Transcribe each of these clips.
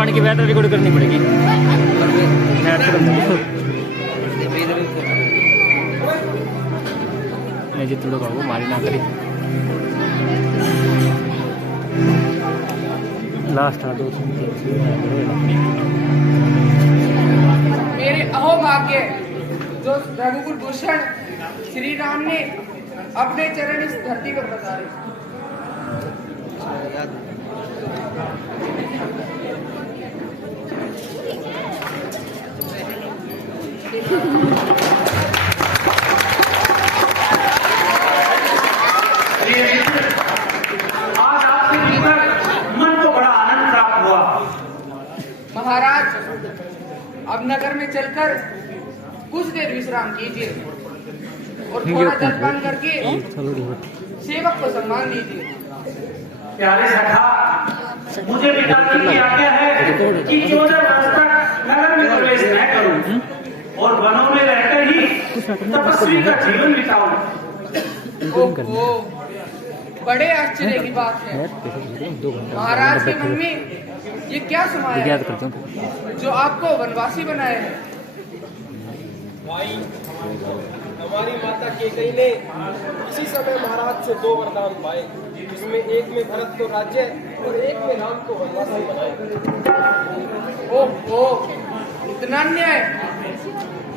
पानी की weather record करनी पड़ेगी। जितने लोग वो मारी ना करी लास्ट आ 2 मेरे अहोभाग्य जो रघुकुल भूषण श्री राम ने अपने चरण इस धरती पर बसाए। आज आपसे मिलकर मन को बड़ा आनंद प्राप्त हुआ। महाराज अब नगर में चलकर कुछ देर विश्राम कीजिए और थोड़ा जलपान करके सेवक को सम्मान दीजिए। प्यारे सखा, मुझे पिताजी की आज्ञा है कि 14 वर्ष तक नगर में प्रवेश न करूं और वनों में रहकर ही तपस्वी का जीवन बिताऊं। ओहो, बड़े आश्चर्य की बात है। महाराज के मन में ये क्या समाया है जो आपको वनवासी बनाए हैं? भाई, हमारी माता केकई ने इसी समय महाराज से 2 वरदान पाए, जिसमें एक में भरत को राज्य और एक में राम को वनवासी बनाए। ओहो, इतना अन्याय!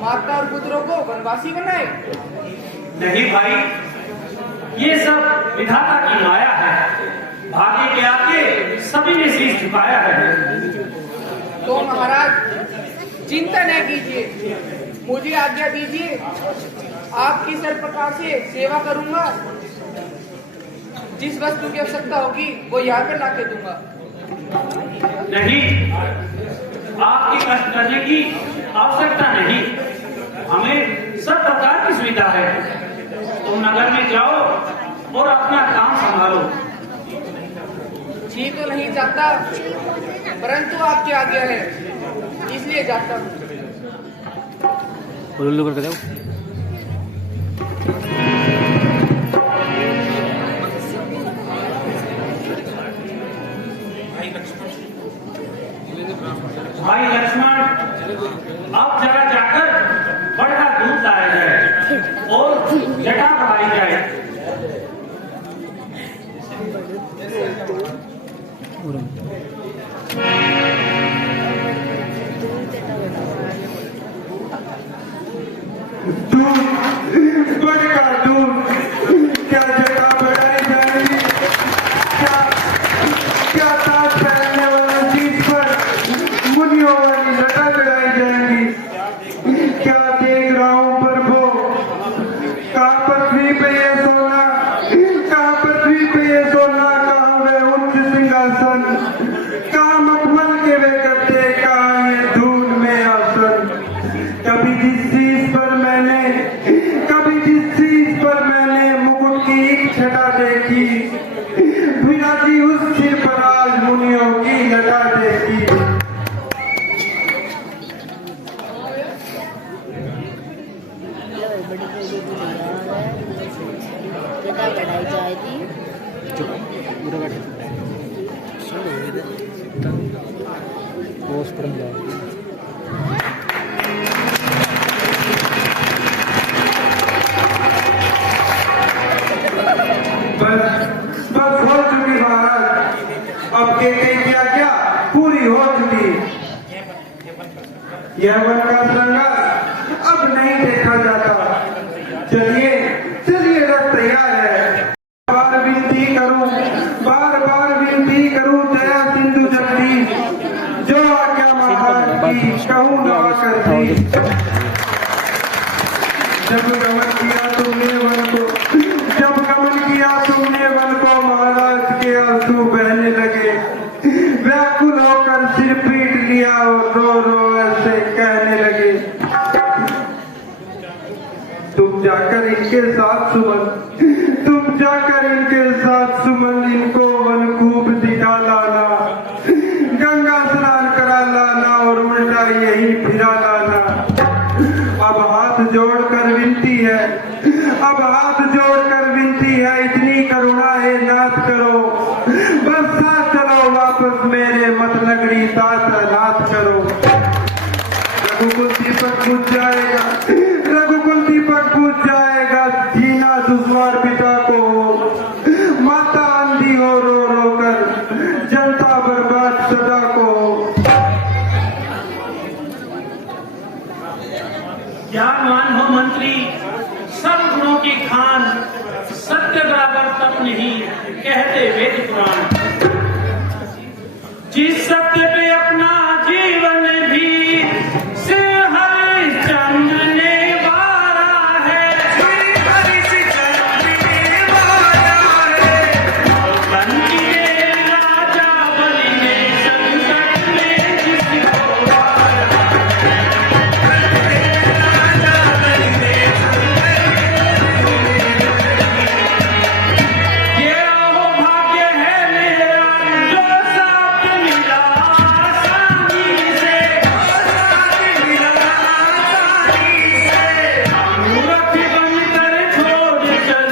माता और पुत्रों को वनवासी बनाए? नहीं भाई, ये सब विधाता की माया है। भाग्य के आगे सभी ने शीश झुकाया है। तो महाराज चिंता न कीजिए, मुझे आज्ञा दीजिए, आपकी सर्वप्रकार से सेवा करूंगा। जिस वस्तु की आवश्यकता होगी वो यहाँ पे लाके दूंगा। नहीं, आपकी कष्ट करने की आवश्यकता नहीं, हमें सब प्रकार की सुविधा है। तुम नगर में जाओ और अपना काम संभालो। जी तो नहीं जाता, परंतु आपकी आज्ञा है इसलिए जाता हूँ। उल्लू करके जाओ। भाई लक्ष्मण, अब जरा जाकर बड़ा दूध लाया जाए और जटा बढ़ाई जाए। क्या जटा बढ़ाई जाएगी? क्या ताज पहनने वाले चीज पर मुनियों वाली जटा चढ़ाई जाएंगी? क्या देख रहा हूँ प्रभु, कहाँ पृथ्वी पे ये सोना, कहाँ पृथ्वी पे ये सोना, कहाँ वे उच्च सिंहासन, कहाँ मखमल के वे गद्दे, कहाँ ये धूल में आसन। कभी जिस चीज पर मैंने मुकुट की एक छटा देखी, विराजी उस सिर पर आज मुनियों की लटा देखी। बढ़ाई जाएगी। बस हो चुकी महाराज, अब केकई की आज्ञा पूरी हो चुकी। यह वन का श्रृंगार अब नहीं देखा जाता। चलिए चलिए, रथ तैयार है। बार बार विनती करूं दया सिंधु जगदीश, जो आज्ञा महाराज की कहूं ना करती। जब गमन किया तुमने वन को, महाराज के आंसू बहने लगे। व्याकुल होकर सिर पीट लिया और रो रो ऐसे कहने लगे, तुम जाकर इनके साथ सुमन इनको वन खूब दिखा लाना, गंगा स्नान करा लाना और उल्टा यही फिरा लाना। अब हाथ जोड़कर विनती है, इतनी करुणा है नाथ करो, बस साथ चलो वापस मेरे मत नगरी तात नाथ करो। रघुकुल दीपक बुझ जाएगा, रघुकुल दीपक बुझ जाएगा, जीना दुश्वार पिता को। माता अंधी हो रो रो कर, जनता बर्बाद सदा को। ज्ञानवान हो मंत्री, सब गुणों की खान, सत्य बराबर तप नहीं, कहते वेद पुराण। जिस सत्य पे अपना जीवन भी से हरिश्चंद्र ने वारा है, बंदी ने राजा बलि ने संकट में जिसको वारा ये हो भाग्य है मेरा जो साथ मिला आसानी से, मूर्ख बनकर छोड़ चल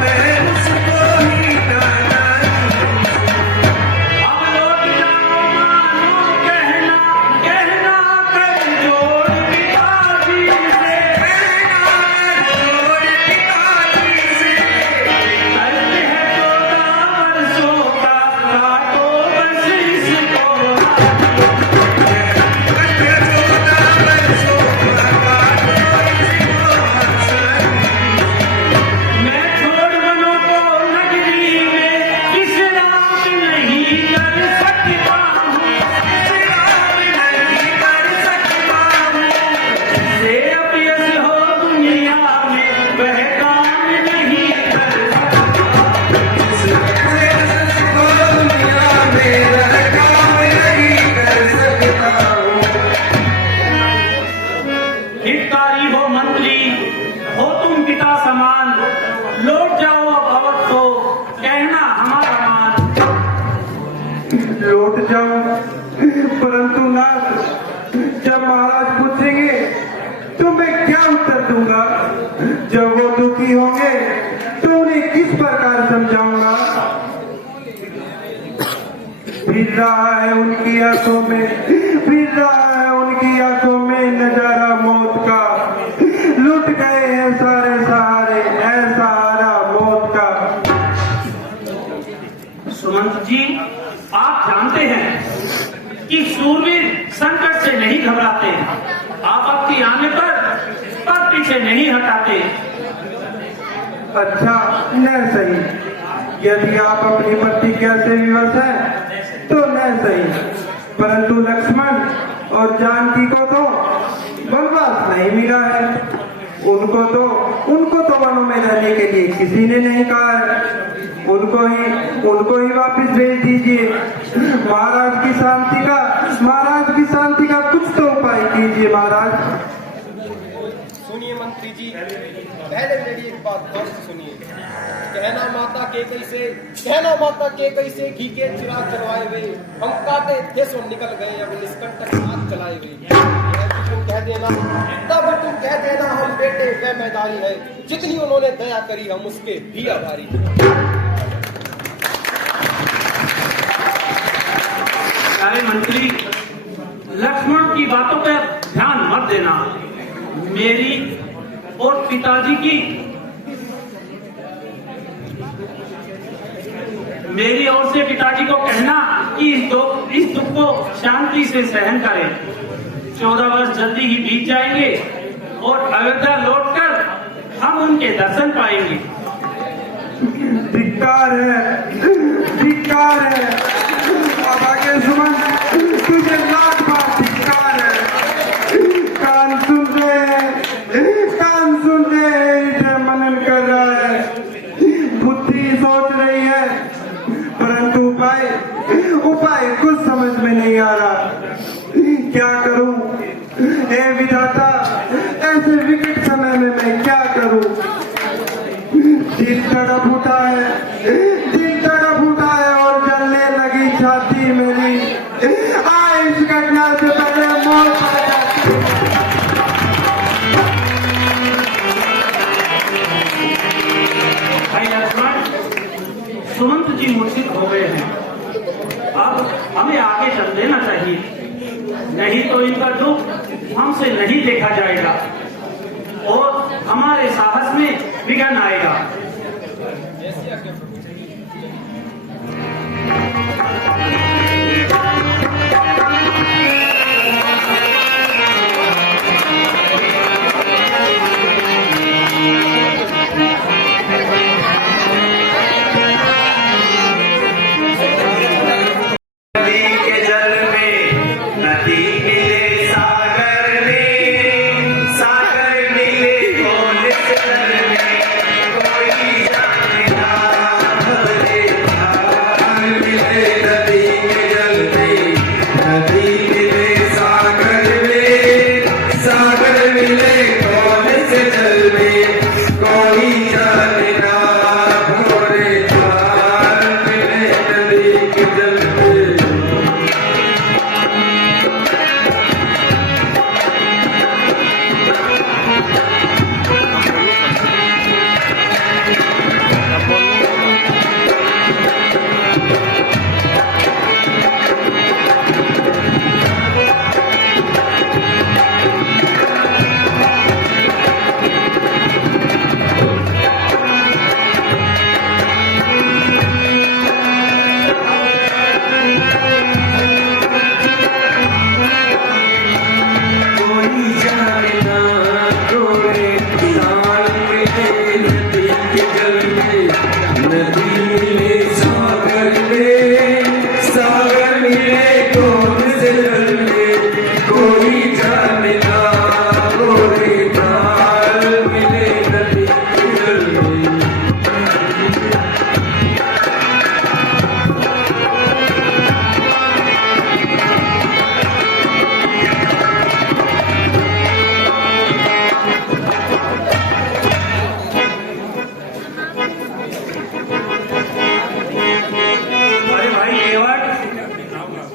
मैं उसको ना जानूं। अब लौट जाओ मानो कहना, कहना कर जोड़ पिताजी से, अर्थ है 14 वर्षों का, काटो बस इसको। मैं छोड़ बनों को नगरी में विश्राम नहीं कर सकता हूँ, से अपयश हो दुनिया में वह काम नहीं कर हितकारी हो मंत्री, हो तुम पिता समान, लौट जाओ अब अवध को, कहना हमारा मान। लौट जाऊं, परंतु नाथ, जब महाराज पूछेंगे तो मैं क्या उत्तर दूंगा? जब वो दुखी होंगे तो उन्हें किस प्रकार समझाऊंगा? फिर रहा है उनकी आंखों में, फिर रहा है उनकी आंखों में नजारा मौत का। लुट गए हैं सारे सहारे, है सहारा मौत का। सुमंत जी, आप जानते हैं कि सूरवीर संकट से नहीं घबराते, आपत्ति आने पर पग पीछे नहीं हटाते। अच्छा, न सही। यदि आप अपनी प्रतिज्ञा से विवश हैं तो न सही, परंतु लक्ष्मण और जानकी को तो वनवास नहीं मिला है। उनको तो वनों में रहने के लिए किसी ने नहीं कहा है। उनको ही वापस भेज दीजिए। महाराज की शांति का कुछ तो उपाय कीजिए महाराज। सुनिए मंत्री जी, पहले मेरी एक बात गौर से सुनिए। कहना माता केकई से घी के चिराग जलवाए गए, हम काटे थे सो निकल गए, अब निष्कंटक हाथ चलाए गए। तुम कह देना, तब तुम कह देना हम बेटे वे मैदानी है, जितनी उन्होंने दया करी हम उसके भी आभारी हैं। अरे मंत्री, लक्ष्मण की बातों पर ध्यान मत देना। मेरी और पिताजी की, मेरी ओर से पिताजी को कहना कि इस दुख को शांति से सहन करें। 14 वर्ष जल्दी ही बीत जाएंगे और अयोध्या लौटकर हम उनके दर्शन पाएंगे। धिक्कार है। अब आगे सुमन, तुझे लाख बार धिक्कार है। कान सुन रहे हैं, इसे मनन कर रहा है, बुद्धि सोच रही है, परंतु उपाय कुछ समझ में नहीं आ रहा। क्या करूं? हे विधाता, ऐसे विकट समय में मैं क्या करूं? दिल तड़प उठा है और जलने लगी छाती मेरी। इस घटना से पहले मौत आ जाती। सुमंत जी मूर्छित हो गए हैं। अब हमें आगे चल देना चाहिए, नहीं तो इनका दुख हमसे नहीं देखा जाएगा और हमारे साहस में विघ्न आएगा।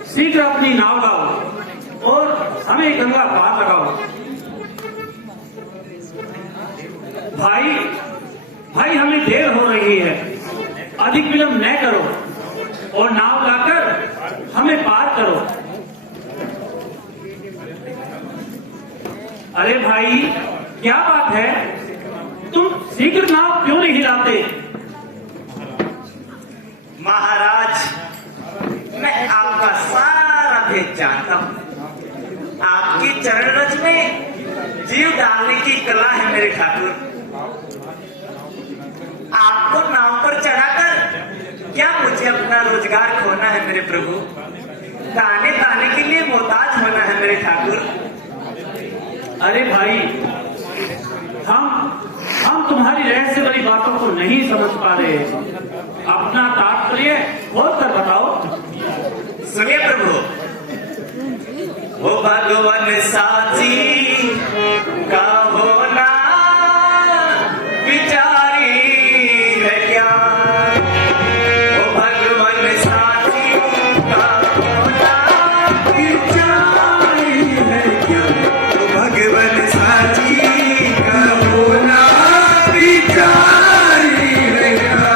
शीघ्र अपनी नाव लाओ और हमें गंगा पार लगाओ। भाई भाई हमें देर हो रही है, अधिक विलंब न करो और नाव लाकर हमें पार करो। अरे भाई क्या बात है, तुम शीघ्र नाव क्यों नहीं लाते? महाराज, मैं आपका सारा भेद जानता हूँ। आपकी चरण रज में जीव डालने की कला है मेरे ठाकुर। आपको नाव पर चढ़ाकर क्या मुझे अपना रोजगार खोना है मेरे प्रभु? दाने दाने के लिए मोहताज होना है मेरे ठाकुर। अरे भाई, हम तुम्हारी रहस्य वाली बातों को नहीं समझ पा रहे। अपना तात्पर्य खोल कर बताओ। सुनिए प्रभु, वो भगवान साची का होना विचारी है क्या? वो भगवान साची का होना विचारी है क्या? वो भगवान साची का होना विचारी है क्या?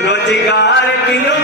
रोजगार बिनु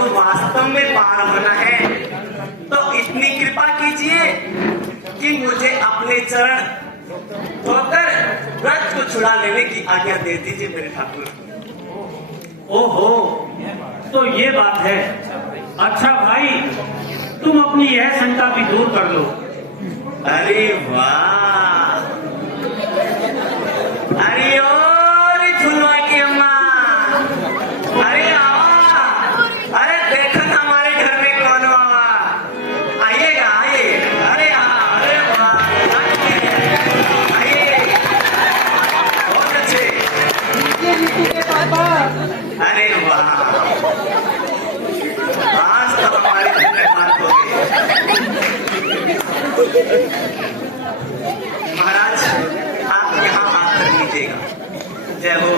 को वास्तव में पार होना है तो इतनी कृपा कीजिए कि मुझे अपने चरण धोकर व्रत को छुड़ा लेने की आज्ञा दे दीजिए मेरे ठाकुर। ओहो, तो ये बात है। अच्छा भाई, तुम अपनी यह शंका भी दूर कर लो। अरे वाह, अरे और झुलवा की अम्मा, अरे आवा, अरे देखो ना हमारे घर में कौन आवा, आइएगा आइए, अरे हाँ, अरे वाह, आइए, बहुत अच्छे, अरे वाह, आज तो हमारे घर में बात हो गई। महाराज, आप यहाँ आकर लीजिएगा। जय हो।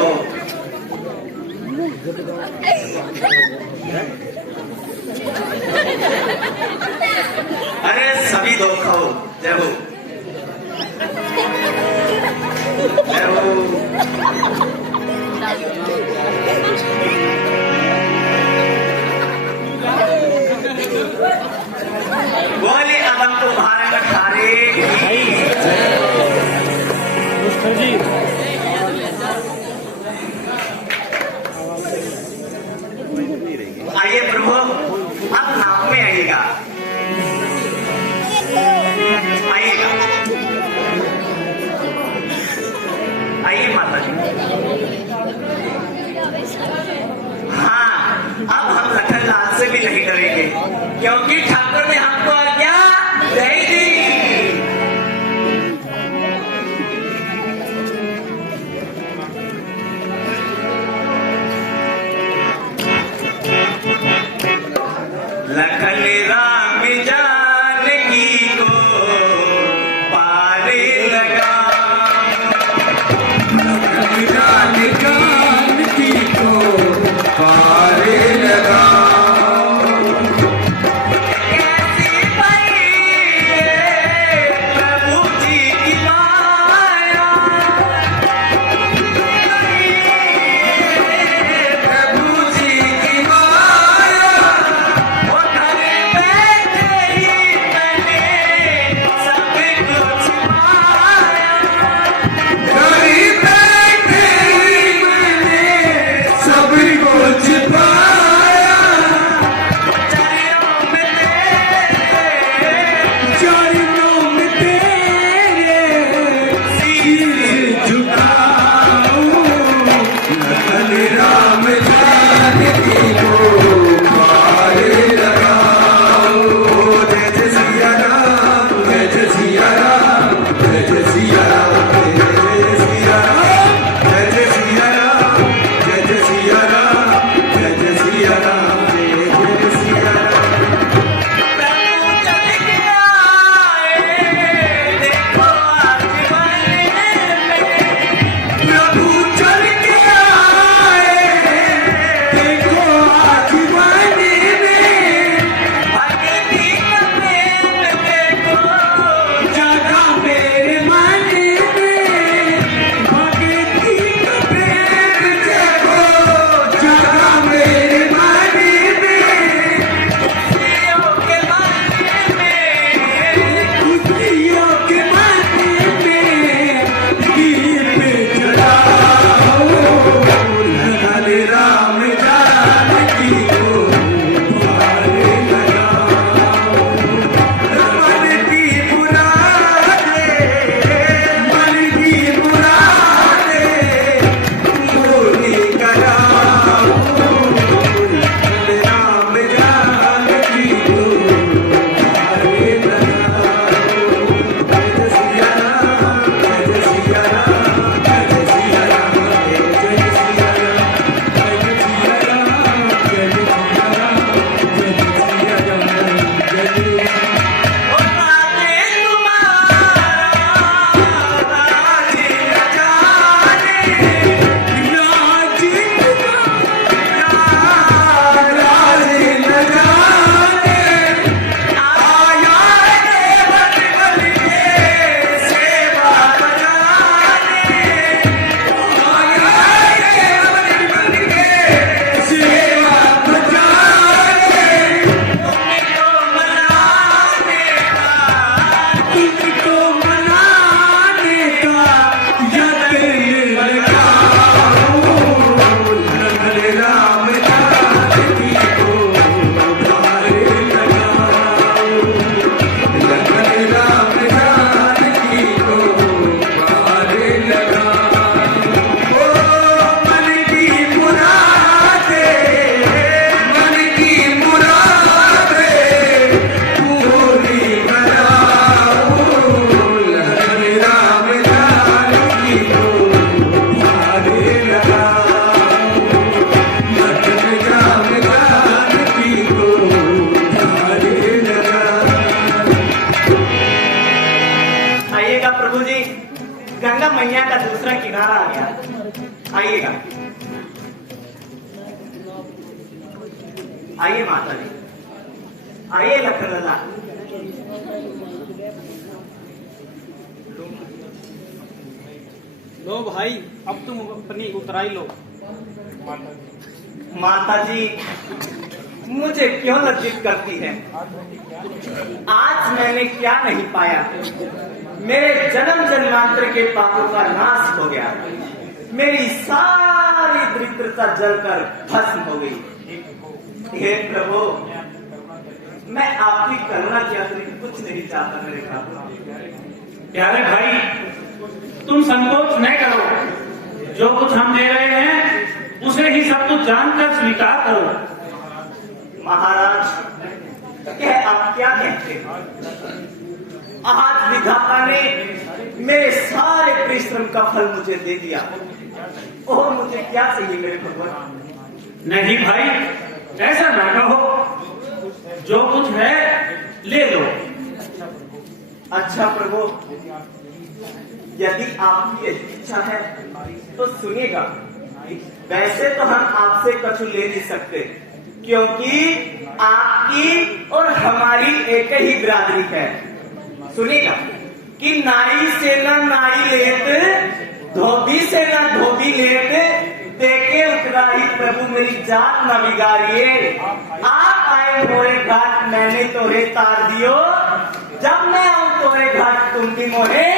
अरे सभी दो खाओ। जय हो, जय हो। बोले अदम को भारत ठारे जी। आइए प्रभु, आप नाम में आइएगा, आइएगा, आइए माता जी। हाँ, अब हम लखनलाल से भी नहीं डरेंगे क्योंकि ठाकुर ने हमको आज्ञा दे दी। लखन राम जानकी को पारे लगा, लखन जानकी को पारे लगा, आइए माता जी, आइए लखन लला। लो भाई, अब तुम अपनी उतराई लो। माता जी मुझे क्यों लज्जित करती है? आज मैंने क्या नहीं पाया? मेरे जन्म जन्मांतर के पापों का नाश हो गया, मेरी सारी दरिद्रता जलकर भस्म हो गई। हे प्रभु, मैं आपकी करुणा के अतिरिक्त कुछ नहीं चाहता मेरे ठाकुर। प्यारे भाई, तुम संकोच न करो, जो कुछ हम दे रहे हैं उसे ही सब कुछ जानकर स्वीकार करो। महाराज, कह आप क्या कहते हैं? आज विधाता ने मेरे सारे परिश्रम का फल मुझे दे दिया, और मुझे क्या चाहिए मेरे भगवान? नहीं भाई, ऐसा ना कहो, जो कुछ है ले लो। अच्छा प्रभु, यदि आपकी इच्छा है तो सुनिएगा। वैसे तो हम आपसे कछु ले नहीं सकते, क्योंकि आपकी और हमारी एक ही बिरादरी है। सुनिएगा कि नाई से ना नाई लेत, धोबी से ना धोबी लेत, देखे उतराही प्रभु मेरी जात न बिगाड़िए। आप आए मोरे घाट, मैंने तोहे तार दियो, जब मैं आऊं तोरे घाट तुम भी मोहे